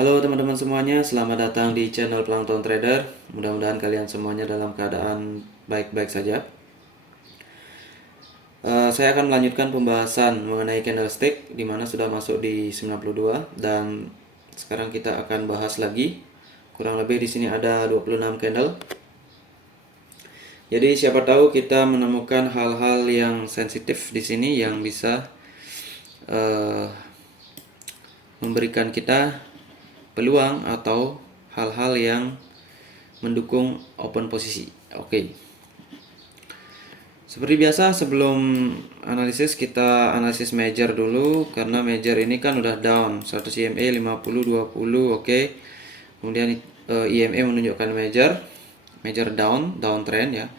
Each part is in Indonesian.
Halo teman-teman semuanya, selamat datang di channel Plankton Trader. Mudah-mudahan kalian semuanya dalam keadaan baik-baik saja. Saya akan melanjutkan pembahasan mengenai candlestick di mana sudah masuk di 92 dan sekarang kita akan bahas lagi. Kurang lebih di sini ada 26 candle. Jadi siapa tahu kita menemukan hal-hal yang sensitif di sini yang bisa memberikan kita peluang atau hal-hal yang mendukung open posisi. Oke. Seperti biasa sebelum analisis kita analisis major dulu karena major ini kan udah down 100 EMA 50 20 oke. Kemudian EMA menunjukkan major downtrend ya.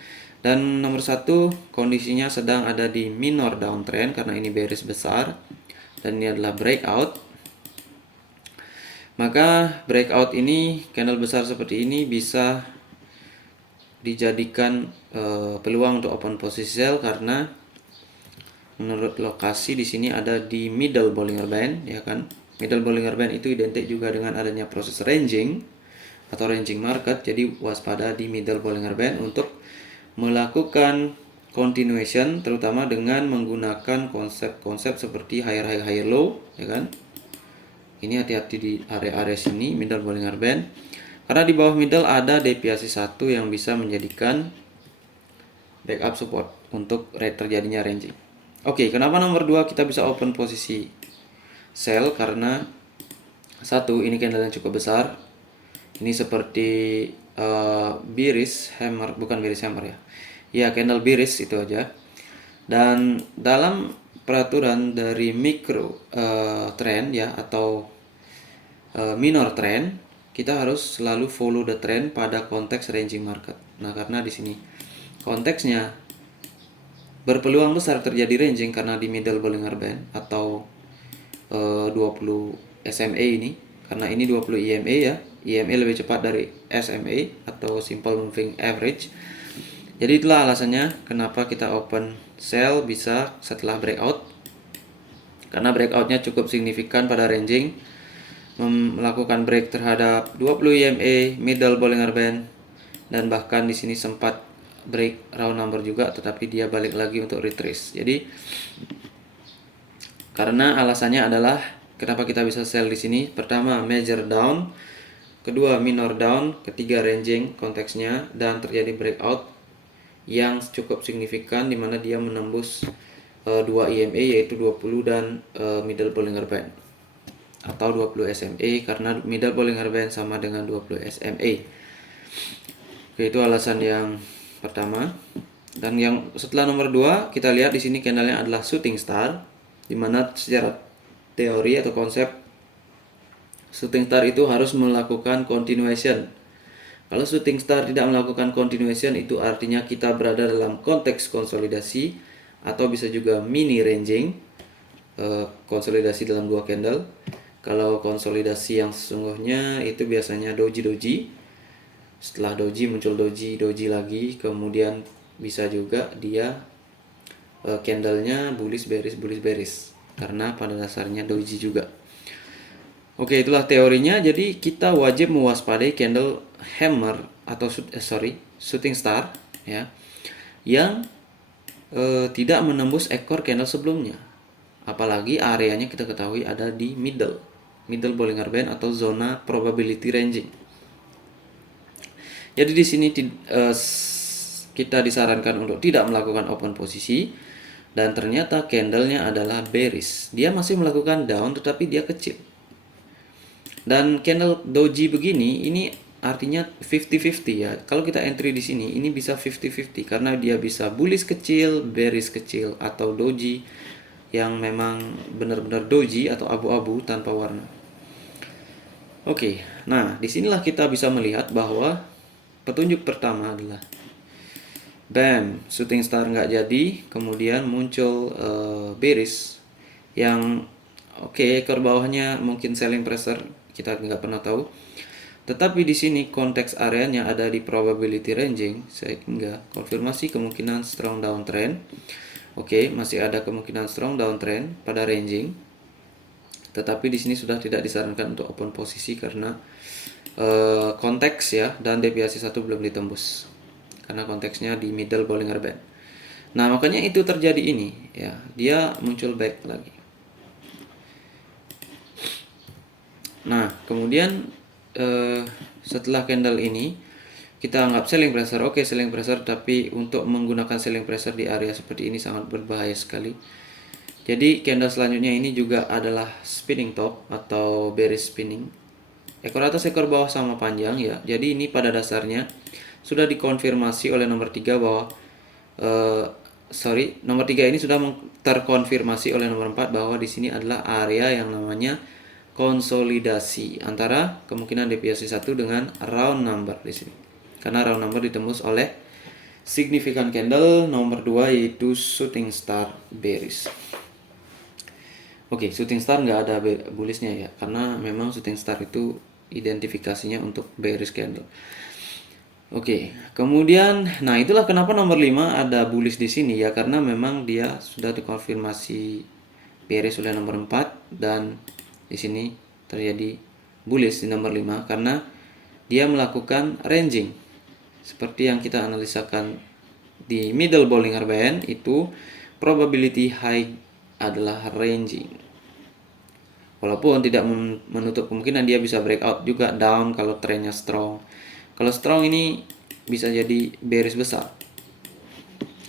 Dan nomor satu kondisinya sedang ada di minor downtrend karena ini bearish besar dan ini adalah breakout. Maka breakout ini candle besar seperti ini bisa dijadikan peluang untuk open posisi sell karena menurut lokasi di sini ada di middle Bollinger Band ya kan. Middle Bollinger Band itu identik juga dengan adanya proses ranging atau ranging market. Jadi waspada di middle Bollinger Band untuk melakukan continuation terutama dengan menggunakan konsep-konsep seperti higher high higher low ya kan. Ini hati-hati di area-area sini middle Bollinger Band. Karena di bawah middle ada deviasi 1 yang bisa menjadikan backup support untuk terjadinya ranging. Oke, kenapa nomor 2 kita bisa open posisi sell? Karena satu, ini candle yang cukup besar. Ini seperti bearish hammer, bukan bearish hammer ya. Ya, candle bearish itu aja. Dan dalam peraturan dari micro trend ya atau minor trend, kita harus selalu follow the trend pada konteks ranging market. Nah, karena di sini konteksnya berpeluang besar terjadi ranging karena di middle Bollinger Band atau 20 SMA ini, karena ini 20 EMA ya. EMA lebih cepat dari SMA atau simple moving average. Jadi itulah alasannya kenapa kita open sell bisa setelah breakout. Karena breakoutnya cukup signifikan pada ranging, melakukan break terhadap 20 EMA, middle Bollinger Band, dan bahkan di sini sempat break round number juga, tetapi dia balik lagi untuk retrace. Jadi karena alasannya adalah kenapa kita bisa sell di sini. Pertama, major down, kedua minor down, ketiga ranging konteksnya dan terjadi breakout yang cukup signifikan di mana dia menembus 2 EMA yaitu 20 dan middle Bollinger Band atau 20 SMA karena middle Bollinger Band sama dengan 20 SMA. Oke, itu alasan yang pertama. Dan yang setelah nomor 2 kita lihat di sini candlenya adalah shooting star, di mana secara teori atau konsep shooting star itu harus melakukan continuation. Kalau shooting star tidak melakukan continuation itu artinya kita berada dalam konteks konsolidasi atau bisa juga mini ranging, konsolidasi dalam 2 candle. Kalau konsolidasi yang sesungguhnya itu biasanya doji. Setelah doji muncul doji lagi, kemudian bisa juga dia candlenya bullish bearish karena pada dasarnya doji juga. Oke, itulah teorinya. Jadi kita wajib mewaspadai candle hammer atau shooting star ya yang tidak menembus ekor candle sebelumnya. Apalagi areanya kita ketahui ada di middle Bollinger Band atau zona probability ranging. Jadi di sini kita disarankan untuk tidak melakukan open posisi dan ternyata candlenya adalah bearish. Dia masih melakukan down tetapi dia kecil. Dan candle doji begini ini artinya 50-50 ya. Kalau kita entry di sini ini bisa 50-50 karena dia bisa bullish kecil, bearish kecil atau doji yang memang benar-benar doji atau abu-abu tanpa warna. Oke, nah disinilah kita bisa melihat bahwa petunjuk pertama adalah bam, shooting star nggak jadi, kemudian muncul bearish yang ekor bawahnya mungkin selling pressure, kita nggak pernah tahu. Tetapi di sini konteks areanya ada di probability ranging sehingga konfirmasi kemungkinan strong downtrend. Masih ada kemungkinan strong downtrend pada ranging. Tetapi di sini sudah tidak disarankan untuk open posisi karena konteks ya, dan deviasi 1 belum ditembus karena konteksnya di middle Bollinger Band. Nah, makanya itu terjadi ini ya, dia muncul back lagi. Nah, kemudian setelah candle ini kita anggap selling pressure. Oke, selling pressure, tapi untuk menggunakan selling pressure di area seperti ini sangat berbahaya sekali. Jadi candle selanjutnya ini juga adalah spinning top atau bearish spinning. Ekor atas ekor bawah sama panjang ya. Jadi ini pada dasarnya sudah dikonfirmasi oleh nomor 3 bahwa nomor 3 ini sudah terkonfirmasi oleh nomor 4 bahwa di sini adalah area yang namanya konsolidasi antara kemungkinan deviasi 1 dengan round number di sini. Karena round number ditembus oleh significant candle nomor 2 yaitu shooting star bearish. Oke, shooting star nggak ada bullishnya ya, karena memang shooting star itu identifikasinya untuk bearish candle. Oke, kemudian nah itulah kenapa nomor 5 ada bullish di sini ya, karena memang dia sudah dikonfirmasi bearish oleh nomor 4 dan di sini terjadi bullish di nomor 5 karena dia melakukan ranging. Seperti yang kita analisakan di middle Bollinger Band itu probability high adalah ranging. Walaupun tidak menutup kemungkinan dia bisa breakout juga down kalau trennya strong. Kalau strong ini bisa jadi bearish besar.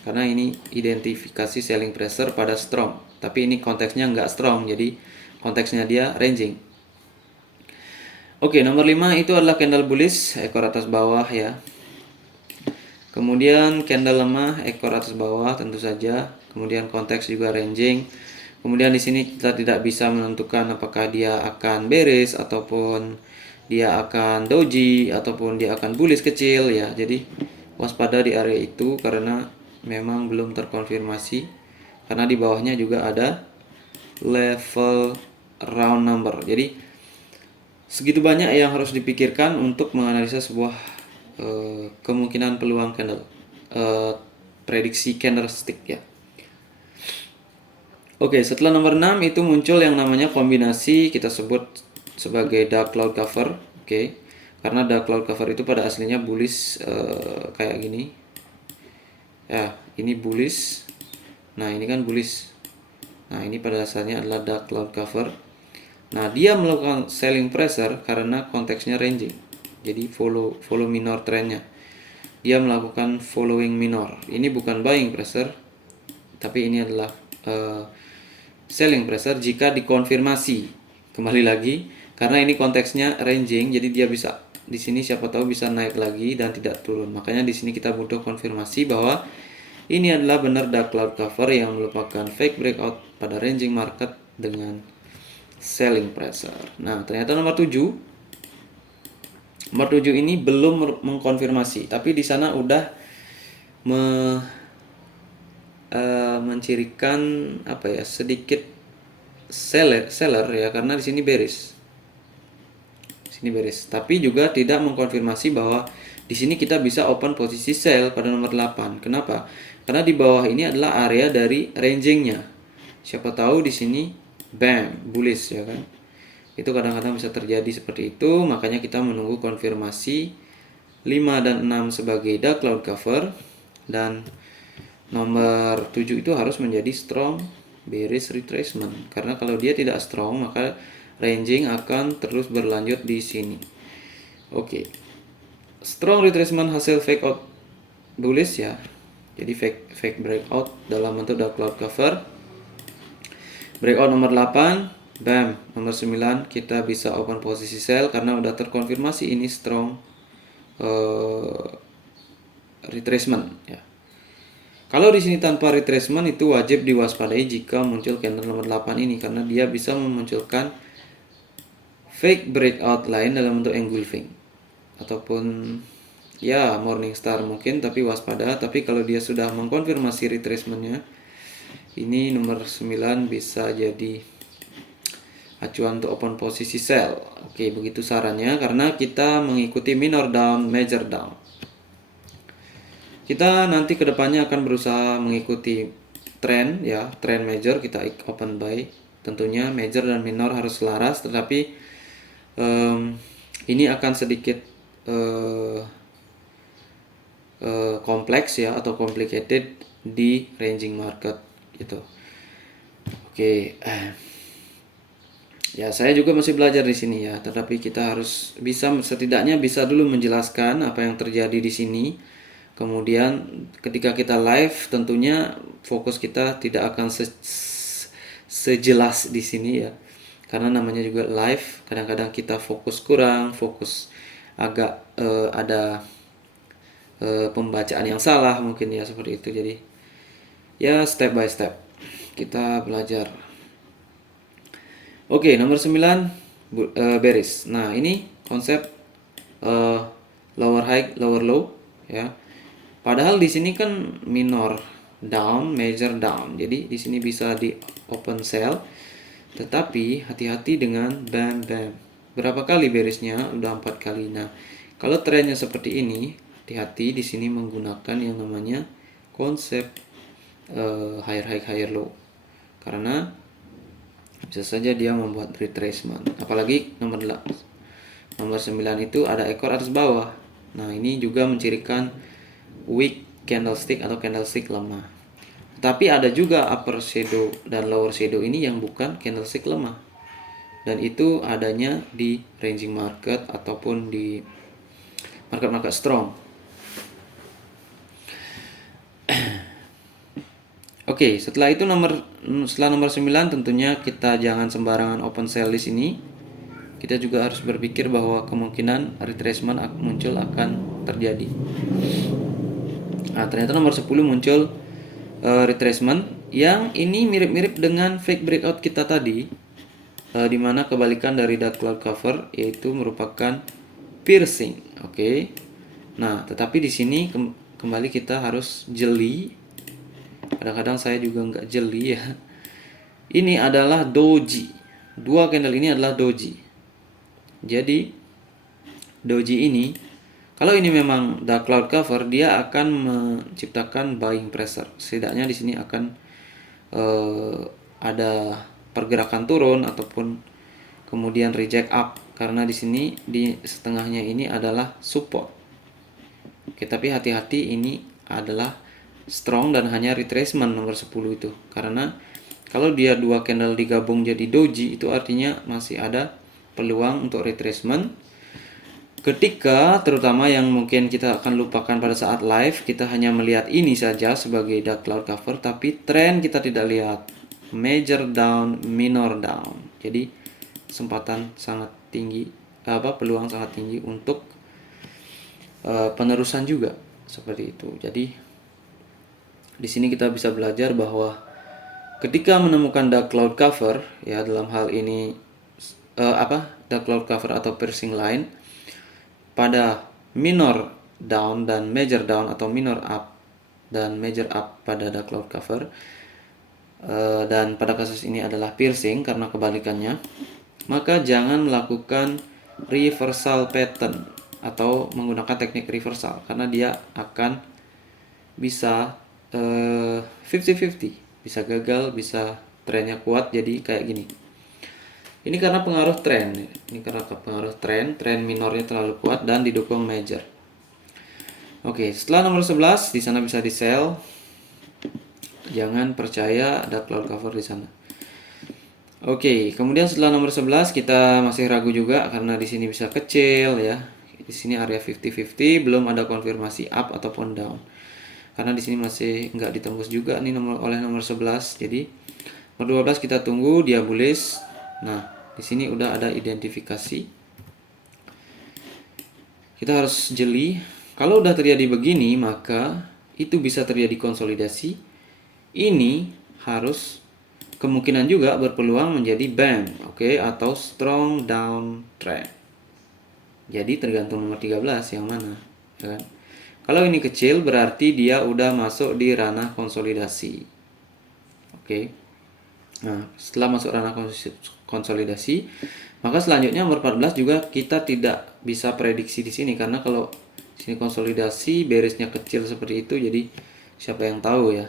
Karena ini identifikasi selling pressure pada strong. Tapi ini konteksnya nggak strong, jadi konteksnya dia ranging. Oke, nomor 5 itu adalah candle bullish, ekor atas bawah ya. Kemudian candle lemah, ekor atas bawah tentu saja. Kemudian konteks juga ranging. Kemudian di sini kita tidak bisa menentukan apakah dia akan bearish ataupun dia akan doji ataupun dia akan bullish kecil ya. Jadi waspada di area itu karena memang belum terkonfirmasi. Karena di bawahnya juga ada level round number. Jadi segitu banyak yang harus dipikirkan untuk menganalisa sebuah kemungkinan peluang candle, prediksi candlestick ya. Oke, setelah nomor 6 itu muncul yang namanya kombinasi, kita sebut sebagai dark cloud cover. Oke, karena dark cloud cover itu pada aslinya bullish kayak gini ya, ini bullish. Nah, ini kan bullish. Nah, ini pada dasarnya adalah dark cloud cover. Nah, dia melakukan selling pressure karena konteksnya ranging. Jadi follow minor trendnya. Dia melakukan following minor. Ini bukan buying pressure, tapi ini adalah selling pressure jika dikonfirmasi. Kembali lagi, karena ini konteksnya ranging, jadi dia bisa di sini siapa tahu bisa naik lagi dan tidak turun. Makanya di sini kita butuh konfirmasi bahwa ini adalah benar dark cloud cover yang merupakan fake breakout pada ranging market dengan selling pressure. Nah, ternyata nomor 7 ini belum mengkonfirmasi, tapi di sana udah mencirikan apa ya, sedikit seller ya, karena di sini bearish. Tapi juga tidak mengkonfirmasi bahwa di sini kita bisa open posisi sell pada nomor 8. Kenapa? Karena di bawah ini adalah area dari rangingnya. Siapa tahu di sini bam, bullish ya kan. Itu kadang-kadang bisa terjadi seperti itu, makanya kita menunggu konfirmasi 5 dan 6 sebagai dark cloud cover, dan nomor 7 itu harus menjadi strong bearish retracement. Karena kalau dia tidak strong, maka ranging akan terus berlanjut di sini. Oke. Strong retracement hasil fake out bullish ya. Jadi fake breakout dalam bentuk dark cloud cover. Breakout nomor 8, bam, nomor 9 kita bisa open posisi sell karena udah terkonfirmasi ini strong retracement ya. Kalau di sini tanpa retracement itu wajib diwaspadai jika muncul candle nomor 8 ini, karena dia bisa memunculkan fake breakout lain dalam bentuk engulfing ataupun ya morning star mungkin, tapi waspada. Tapi kalau dia sudah mengkonfirmasi retracementnya, ini nomor 9 bisa jadi acuan untuk open posisi sell. Oke, begitu sarannya karena kita mengikuti minor down, major down. Kita nanti kedepannya akan berusaha mengikuti trend ya, trend major kita open buy tentunya major dan minor harus selaras, tetapi ini akan sedikit kompleks ya, atau complicated di ranging market gitu. Oke, ya saya juga masih belajar di sini ya, tetapi kita harus setidaknya bisa dulu menjelaskan apa yang terjadi di sini. Kemudian ketika kita live tentunya fokus kita tidak akan sejelas di sini ya, karena namanya juga live, kadang-kadang kita fokus kurang, fokus agak ada pembacaan yang salah mungkin ya, seperti itu. Jadi ya step by step kita belajar. Oke, nomor 9 bearish. Nah, ini konsep lower high, lower low ya. Padahal di sini kan minor down, major down. Jadi di sini bisa di open sell. Tetapi hati-hati dengan bam bam. Berapa kali bearishnya? Udah 4 kali. Nah, kalau trennya seperti ini, hati-hati di sini menggunakan yang namanya konsep higher high, higher low. Karena bisa saja dia membuat retracement. Apalagi nomor 9 itu ada ekor atas bawah. Nah, ini juga mencirikan weak candlestick atau candlestick lemah. Tapi ada juga upper shadow dan lower shadow ini yang bukan candlestick lemah. Dan itu adanya di ranging market ataupun di market-market strong. Oke, setelah nomor 9 tentunya kita jangan sembarangan open sell di sini. Kita juga harus berpikir bahwa kemungkinan retracement muncul akan terjadi. Nah, ternyata nomor 10 muncul retracement yang ini mirip-mirip dengan fake breakout kita tadi, di mana kebalikan dari dark cloud cover yaitu merupakan piercing. Oke. Nah, tetapi di sini kembali kita harus jeli. Kadang-kadang saya juga nggak jeli ya. Ini adalah doji. Dua candle ini adalah doji. Jadi doji ini, kalau ini memang dark cloud cover, dia akan menciptakan buying pressure. Setidaknya di sini akan ada pergerakan turun ataupun kemudian reject up, karena di sini di setengahnya ini adalah support. Oke, tapi hati-hati, ini adalah strong dan hanya retracement nomor 10 itu. Karena kalau dia dua candle digabung jadi doji, itu artinya masih ada peluang untuk retracement. Ketika terutama yang mungkin kita akan lupakan pada saat live, kita hanya melihat ini saja sebagai dark cloud cover, tapi tren kita tidak lihat major down, minor down. Jadi kesempatan sangat tinggi, peluang sangat tinggi untuk penerusan juga seperti itu. Jadi di sini kita bisa belajar bahwa ketika menemukan dark cloud cover ya, dalam hal ini dark cloud cover atau piercing line pada minor down dan major down, atau minor up dan major up pada dark cloud cover, dan pada kasus ini adalah piercing karena kebalikannya, maka jangan melakukan reversal pattern atau menggunakan teknik reversal, karena dia akan bisa 50-50, bisa gagal, bisa trennya kuat jadi kayak gini. Ini karena pengaruh tren. Tren minornya terlalu kuat dan didukung major. Oke, setelah nomor 11 di sana bisa di sell. Jangan percaya ada cloud cover di sana. Oke, kemudian setelah nomor 11 kita masih ragu juga karena di sini bisa kecil ya. Di sini area 50-50, belum ada konfirmasi up ataupun down. Karena di sini masih nggak ditembus juga nih oleh nomor 11. Jadi nomor 12 kita tunggu dia bullish. Nah, di sini udah ada identifikasi. Kita harus jeli. Kalau udah terjadi begini, maka itu bisa terjadi konsolidasi. Ini harus kemungkinan juga berpeluang menjadi bam, atau strong down trend. Jadi tergantung nomor 13 yang mana, ya kan? Kalau ini kecil berarti dia udah masuk di ranah konsolidasi. Nah, setelah masuk ranah konsolidasi, maka selanjutnya nomor 14 juga kita tidak bisa prediksi di sini, karena kalau sini konsolidasi berisnya kecil seperti itu, jadi siapa yang tahu ya.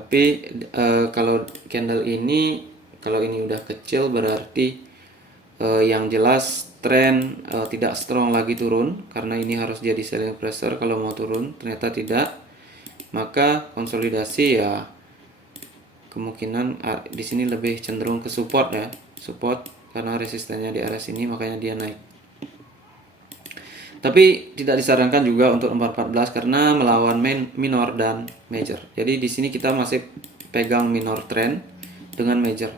Tapi kalau candle ini, kalau ini udah kecil berarti yang jelas tren tidak strong lagi turun, karena ini harus jadi selling pressure kalau mau turun. Ternyata tidak, maka konsolidasi ya kemungkinan di sini lebih cenderung ke support ya, support karena resistennya di area sini, makanya dia naik. Tapi tidak disarankan juga untuk nomor 14 karena melawan minor dan major. Jadi di sini kita masih pegang minor trend dengan major.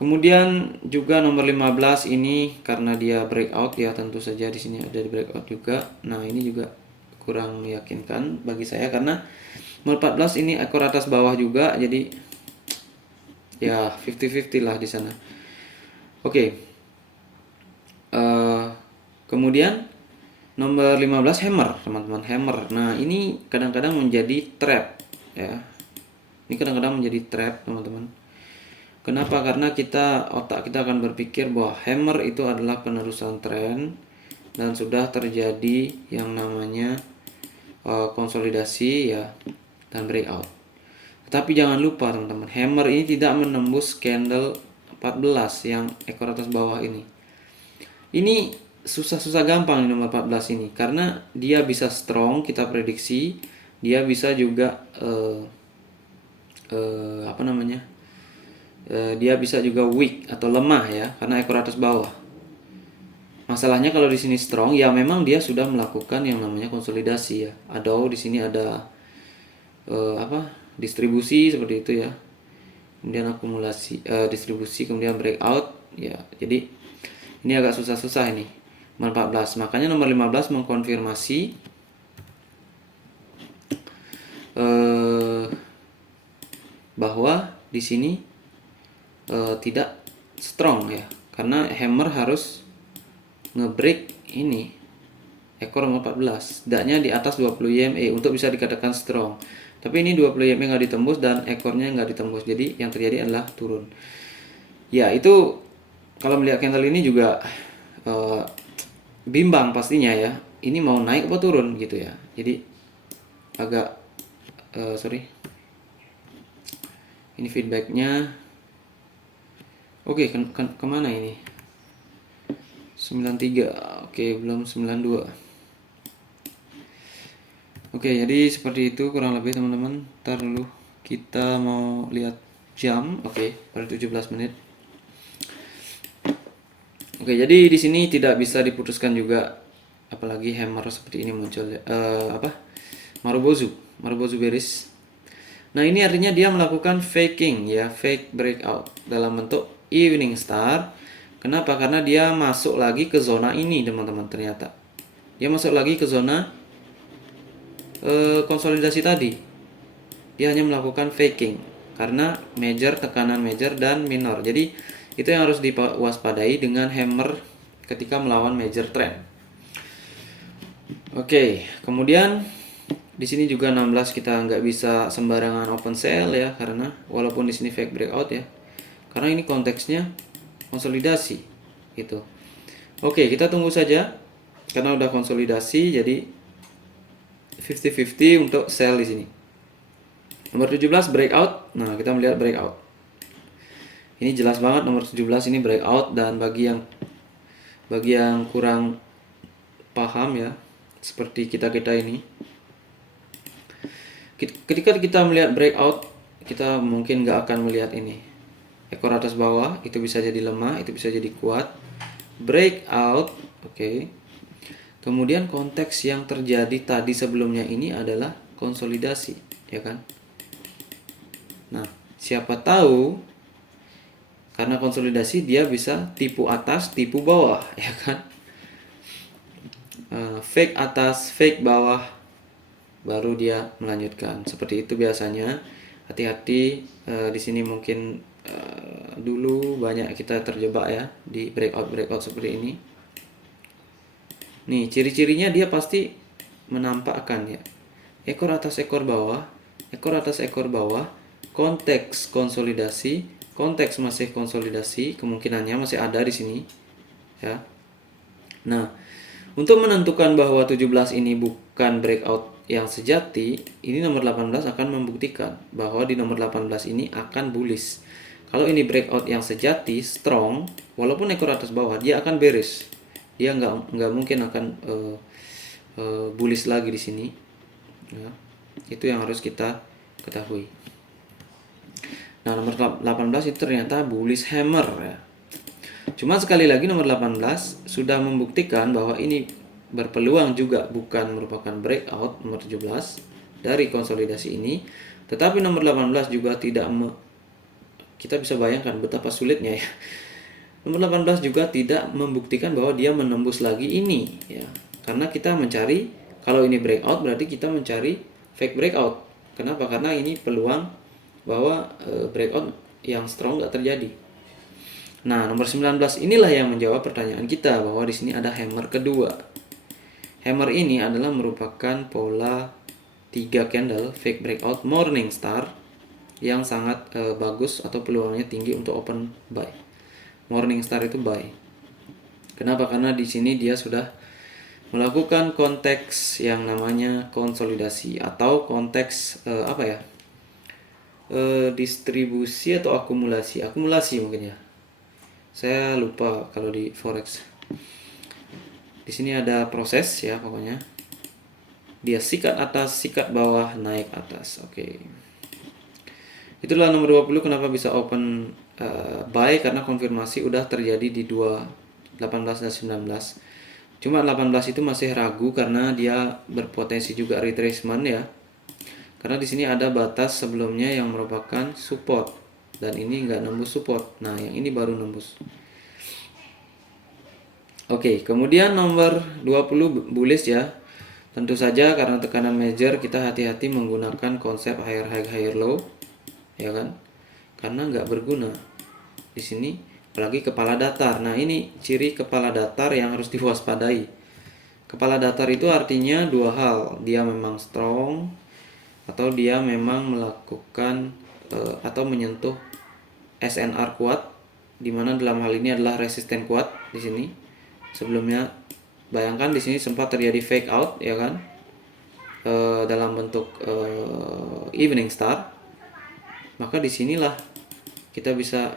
Kemudian juga nomor 15 ini karena dia breakout ya, tentu saja di sini ada di breakout juga. Nah, ini juga kurang meyakinkan bagi saya karena nomor 14 ini ekor atas bawah juga, jadi ya 50-50 lah di sana. Oke. Kemudian nomor 15 hammer, teman-teman, hammer. Nah, ini kadang-kadang menjadi trap ya. Ini kadang-kadang menjadi trap, teman-teman. Kenapa? Karena otak kita akan berpikir bahwa hammer itu adalah penerusan tren dan sudah terjadi yang namanya konsolidasi ya dan breakout. Tetapi jangan lupa, teman-teman, hammer ini tidak menembus candle 14 yang ekor atas bawah ini. Ini susah-susah gampang di nomor 14 ini karena dia bisa strong, kita prediksi, dia bisa juga dia bisa juga weak atau lemah ya, karena ekor atas bawah. Masalahnya kalau di sini strong ya memang dia sudah melakukan yang namanya konsolidasi ya. Atau di sini ada distribusi seperti itu ya. Kemudian akumulasi, distribusi, kemudian breakout ya. Jadi ini agak susah-susah ini. Nomor 14. Makanya nomor 15 mengkonfirmasi bahwa di sini tidak strong ya, karena hammer harus ngebreak ini ekor nomor 14, setidaknya di atas 20 EMA untuk bisa dikatakan strong. Tapi ini 20 EMA nggak ditembus dan ekornya nggak ditembus, jadi yang terjadi adalah turun. Ya, itu kalau melihat candle ini juga bimbang pastinya ya, ini mau naik apa turun gitu ya. Jadi agak ini feedbacknya. Oke, kemana ini? 93. Oke, belum 92. Oke, jadi seperti itu kurang lebih, teman-teman. Ntar dulu kita mau lihat jam. Oke, baru 17 menit. Oke, jadi di sini tidak bisa diputuskan juga, apalagi hammer seperti ini muncul ya. Marubozu bearish. Nah, ini artinya dia melakukan faking ya, fake breakout dalam bentuk evening star. Kenapa? Karena dia masuk lagi ke zona ini, teman-teman. Ternyata dia masuk lagi ke zona konsolidasi tadi. Dia hanya melakukan faking karena major, tekanan major dan minor. Jadi itu yang harus diwaspadai dengan hammer ketika melawan major trend. Oke, kemudian di sini juga 16 kita nggak bisa sembarangan open sell ya, karena walaupun di sini fake breakout ya, karena ini konteksnya konsolidasi gitu. Oke, kita tunggu saja karena udah konsolidasi, jadi 50-50 untuk sell di sini. Nomor 17 breakout. Nah, kita melihat breakout. Ini jelas banget nomor 17 ini breakout, dan bagi yang kurang paham ya, seperti kita ini, ketika kita melihat breakout, kita mungkin nggak akan melihat ini ekor atas bawah, itu bisa jadi lemah, itu bisa jadi kuat. Breakout, oke. Kemudian konteks yang terjadi tadi sebelumnya ini adalah konsolidasi, ya kan? Nah, siapa tahu karena konsolidasi dia bisa tipu atas, tipu bawah, ya kan? Fake atas, fake bawah, baru dia melanjutkan. Seperti itu biasanya. Hati-hati di sini mungkin dulu banyak kita terjebak ya di breakout seperti ini. Nih, ciri-cirinya dia pasti menampakkan ya, ekor atas ekor bawah, ekor atas ekor bawah, konteks konsolidasi, konteks masih konsolidasi, kemungkinannya masih ada di sini ya. Nah, untuk menentukan bahwa 17 ini bukan breakout yang sejati, ini nomor 18 akan membuktikan bahwa di nomor 18 ini akan bullish. Kalau ini breakout yang sejati, strong, walaupun ekor atas bawah, dia akan bearish. Dia nggak mungkin akan bullish lagi di sini. Ya, itu yang harus kita ketahui. Nah, nomor 18 itu ternyata bullish hammer ya. Cuma sekali lagi nomor 18 sudah membuktikan bahwa ini berpeluang juga bukan merupakan breakout nomor 17 dari konsolidasi ini, tetapi nomor 18 juga tidak kita bisa bayangkan betapa sulitnya ya. Nomor 18 juga tidak membuktikan bahwa dia menembus lagi ini ya. Karena kita mencari, kalau ini breakout berarti kita mencari fake breakout. Kenapa? Karena ini peluang bahwa breakout yang strong nggak terjadi. Nah, nomor 19 inilah yang menjawab pertanyaan kita bahwa di sini ada hammer kedua. Hammer ini adalah merupakan pola 3 candle fake breakout morning star yang sangat bagus atau peluangnya tinggi untuk open buy. Morning star itu buy. Kenapa? Karena di sini dia sudah melakukan konteks yang namanya konsolidasi atau konteks distribusi atau akumulasi mungkin ya. Saya lupa kalau di forex. Di sini ada proses ya pokoknya. Dia sikat atas, sikat bawah, naik atas. Oke. Itulah nomor 20 kenapa bisa open buy, karena konfirmasi udah terjadi di 18 dan 19. Cuma 18 itu masih ragu karena dia berpotensi juga retracement ya. Karena di sini ada batas sebelumnya yang merupakan support dan ini nggak nembus support. Nah, yang ini baru nembus. Oke, kemudian nomor 20 bullish ya. Tentu saja karena tekanan major kita hati-hati menggunakan konsep higher high higher low, ya kan? Karena nggak berguna di sini, apalagi kepala datar. Nah, ini ciri kepala datar yang harus diwaspadai. Kepala datar itu artinya dua hal, dia memang strong atau dia memang melakukan atau menyentuh SNR kuat, dimana dalam hal ini adalah resisten kuat di sini. Sebelumnya bayangkan di sini sempat terjadi fake out ya kan, dalam bentuk evening star. Maka disinilah kita bisa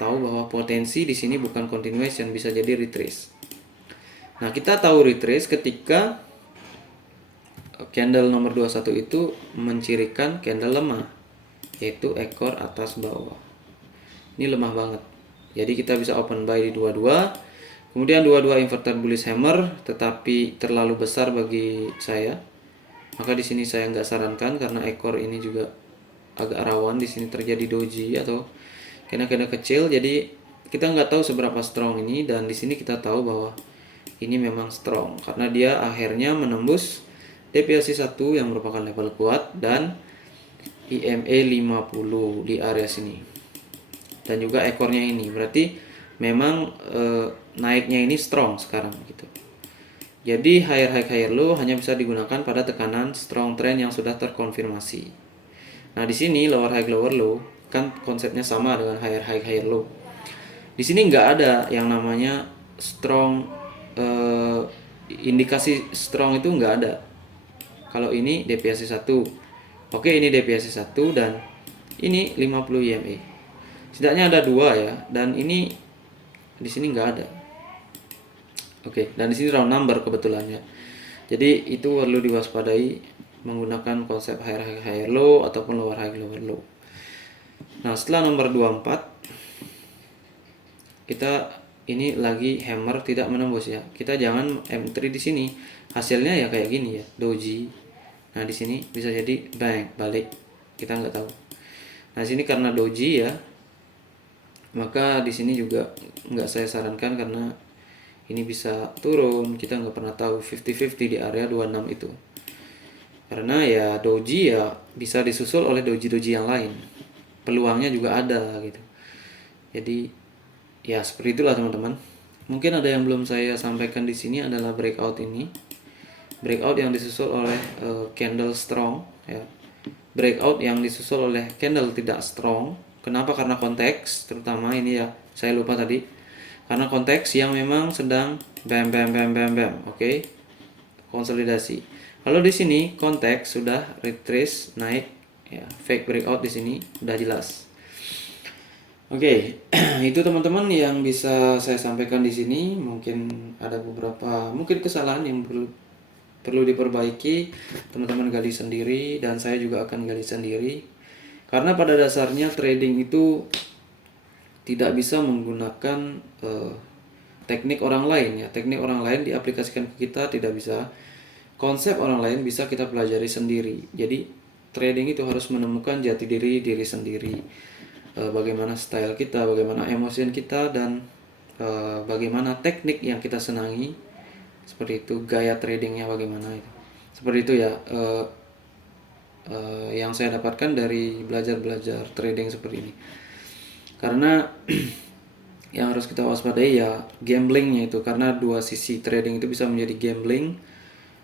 tahu bahwa potensi di sini bukan continuation, bisa jadi retrace. Nah, kita tahu retrace ketika candle nomor 21 itu mencirikan candle lemah, yaitu ekor atas bawah. Ini lemah banget. Jadi kita bisa open buy di 22. Kemudian 22 inverted bullish hammer, tetapi terlalu besar bagi saya. Maka di sini saya nggak sarankan karena ekor ini juga agak rawan. Di sini terjadi doji atau candle kecil. Jadi kita nggak tahu seberapa strong ini, dan di sini kita tahu bahwa ini memang strong karena dia akhirnya menembus deviasi 1 yang merupakan level kuat dan EMA 50 di area sini. Dan juga ekornya ini berarti memang naiknya ini strong sekarang gitu. Jadi higher high higher low hanya bisa digunakan pada tekanan strong trend yang sudah terkonfirmasi. Nah, di sini lower high lower low kan konsepnya sama dengan higher high higher low. Di sini nggak ada yang namanya strong, indikasi strong itu nggak ada. Kalau ini deviasi 1. Oke, ini deviasi 1 dan ini 50 EMA. Setidaknya ada 2 ya, dan ini di sini nggak ada. Oke, dan di sini round number kebetulan ya. Jadi itu perlu diwaspadai menggunakan konsep higher high higher low ataupun lower high lower low. Nah, setelah nomor 24 kita ini lagi hammer tidak menembus ya. Kita jangan M3 di sini. Hasilnya ya kayak gini ya, doji. Nah, di sini bisa jadi bang balik. Kita nggak tahu. Nah, sini karena doji ya, maka di sini juga nggak saya sarankan karena ini bisa turun. Kita nggak pernah tahu 50-50 di area 26 itu. Karena ya doji ya bisa disusul oleh doji-doji yang lain. Peluangnya juga ada gitu. Jadi ya seperti itulah teman-teman. Mungkin ada yang belum saya sampaikan di sini adalah breakout ini. Breakout yang disusul oleh candle strong ya. Breakout yang disusul oleh candle tidak strong. Kenapa? Karena konteks, terutama ini ya, saya lupa tadi. Karena konteks yang memang sedang bam bam bam bam bam, oke? Konsolidasi. Lalu di sini konteks sudah retrace naik ya, fake breakout di sini udah jelas. Oke, itu teman-teman yang bisa saya sampaikan di sini. Mungkin ada beberapa kesalahan yang perlu diperbaiki. Teman-teman gali sendiri dan saya juga akan gali sendiri. Karena pada dasarnya trading itu tidak bisa menggunakan teknik orang lain ya. Teknik orang lain diaplikasikan ke kita tidak bisa. Konsep orang lain bisa kita pelajari sendiri. Jadi trading itu harus menemukan jati diri sendiri. Bagaimana style kita, bagaimana emosi kita, dan bagaimana teknik yang kita senangi. Seperti itu, gaya tradingnya bagaimana itu. Seperti itu ya. Yang saya dapatkan dari belajar trading seperti ini. Karena yang harus kita waspadai ya gamblingnya itu, karena dua sisi trading itu bisa menjadi gambling,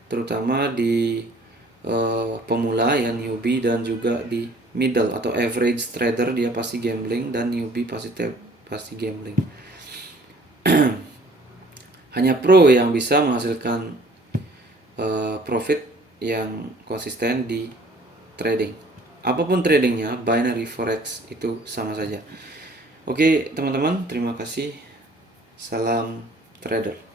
terutama di pemula ya, newbie, dan juga di middle atau average trader dia pasti gambling, dan newbie pasti gambling. Hanya pro yang bisa menghasilkan profit yang konsisten di trading. Apapun tradingnya, binary, forex itu sama saja. Oke teman-teman, terima kasih. Salam trader.